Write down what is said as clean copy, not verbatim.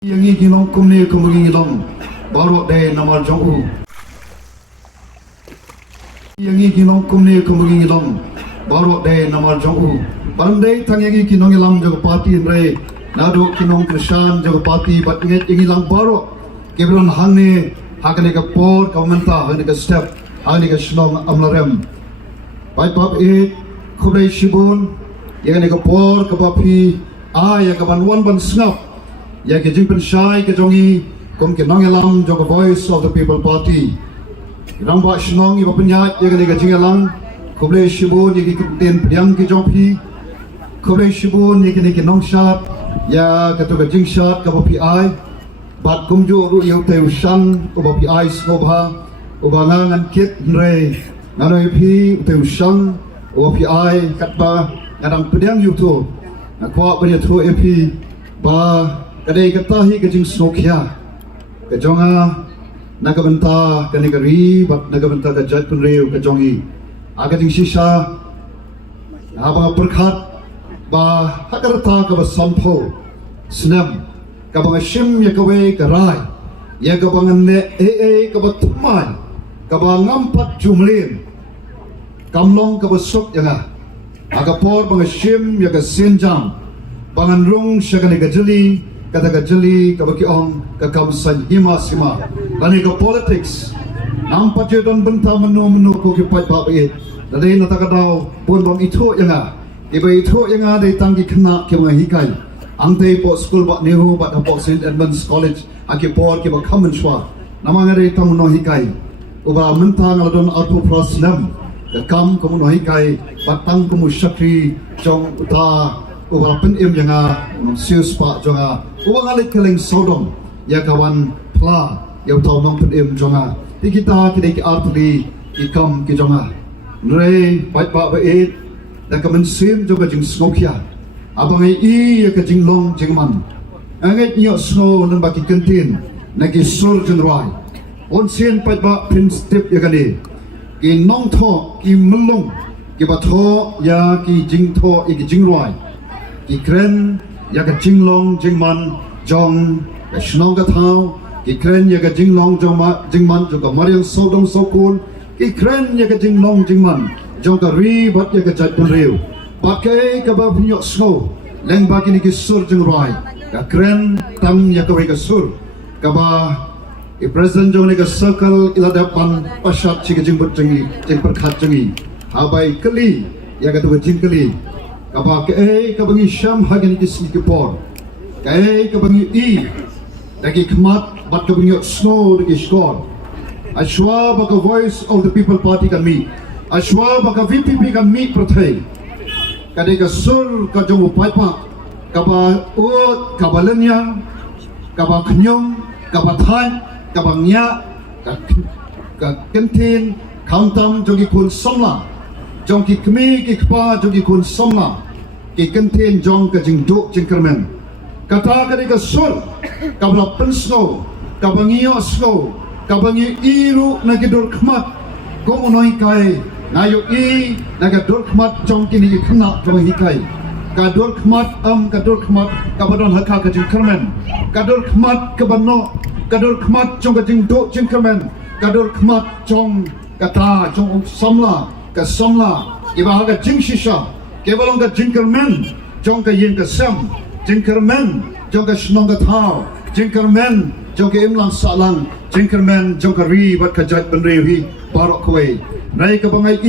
Yang ini kilong kumni kumri kilong baru deh nama jauh. Yang ini kilong kumni kumri kilong baru deh nama jauh. Pandai tang yang ini kilong ilang jaga parti mereka. Nado kilong Krishan jaga parti bat ingat yang ilang baru. Kebetulan hangni hakane ke por kaumenta hakane ke step hakane ke shlong amlarem. Baik bab kubai shibun yang ke por ke bapi yang ke banwan ban snap. Ya ke jing pensyai ke jongi kom ke nong elang jong voice of the people party rang ba shnong iba penyat ya ke jing elang koble shibun ye ke ten pdiang ke jongpi koble shibun ye ke nong shat ya ke to ke jing shat ke pi ai bat kum ju ru yu te ushan ko pi ai sobha ubangan kit re ngaroi pi te ushan pi ai kat ba ngadang pdiang yu to na kwa pe to ep ba kadai katahi kajing snokya kajonga nagabanta kanigari bat nagabanta ka jat punreu kajongi agading shisha abang perkhat ba hakarta ka basampo snam ka bang shim yakawe karai ya ka bang ne ka batumai ka bang ampat jumlin kamlong ka basuk yanga agapor bang shim yaka senjam bangan rung syagane gajali kata kajali kabaki ong kakamsan hima sima lani ka politics nampak je don benta menu ko ki pai ba it dai na takadaw pun bang itu yanga iba itu yanga dai tanggi kena ki ma hikai angte po school ba nehu ba po St Edmunds College aki por ki ba common shwa namang dai tang no hikai uba mentang ladon auto plus nam kam ko no hikai batang ko shakri jong uta uba pen im yanga sius pa jonga uang alik keleng sodom ya kawan pla ya tau nong pen im jonga di kita ki artli ikam ki jonga re pai pa ba it da kamen sim jonga jing snokya abang i ya ka jing long jing man anget nyo snow nang baki kentin nagi sur jeng rai on sien pai ba pin step ya kali ki nong tho ki melong ki ba tho ya ki jing tho ki jing rai ki kren ya ka jinglong jingman jong ka shnong ka thao ki kren ya ka jinglong jingman jong ka mariang sodong sokun ki kren ya ka jinglong jingman jong ka ri bat ya ka jat punreu pakai ka ba pnyo snow leng ba ki ni ki sur jing rai ka kren tam ya ka we ka sur ka ba i president jong ni ka circle iladapan pasat chi ka jingbut jingi jing perkhat jingi habai kali ya ka tu jing kali kaba ke kabangi sham hagen ki Singapore ke kabangi lagi kemat bat kabangi snow lagi score ashwa baka voice of the people party kan mi ashwa baka VPP kan mi prothai kade ka sur ka jong upai pa kaba o kabalenya kaba khnyong kaba thai kaba nya ka kentin kauntam jogi kun somla jong ki kmi ki kpa jogi kun somna ki kenten jong ka jing dok jing kermen kata ka ka sur kabla pensno kabangio sno kabangi iru na ki dor khmat ko unoi kai nayo na ka dor khmat jong ki ni khna jong hi kai ka dor khmat ka dor khmat ka badon hakha ka jing kermen ka dor khmat ka banno ka dor khmat jong ka jing dok jing kermen ka dor khmat jong kata jong somla ka somla iba ka jing shisha kebalong ka jinkermen jong ka yin ka sam jinkermen jong ka shnong ka thao jinkermen jong ka imlang salang jinkermen jong ka ri bat ka jat benrehi barok kwe nai ka bangai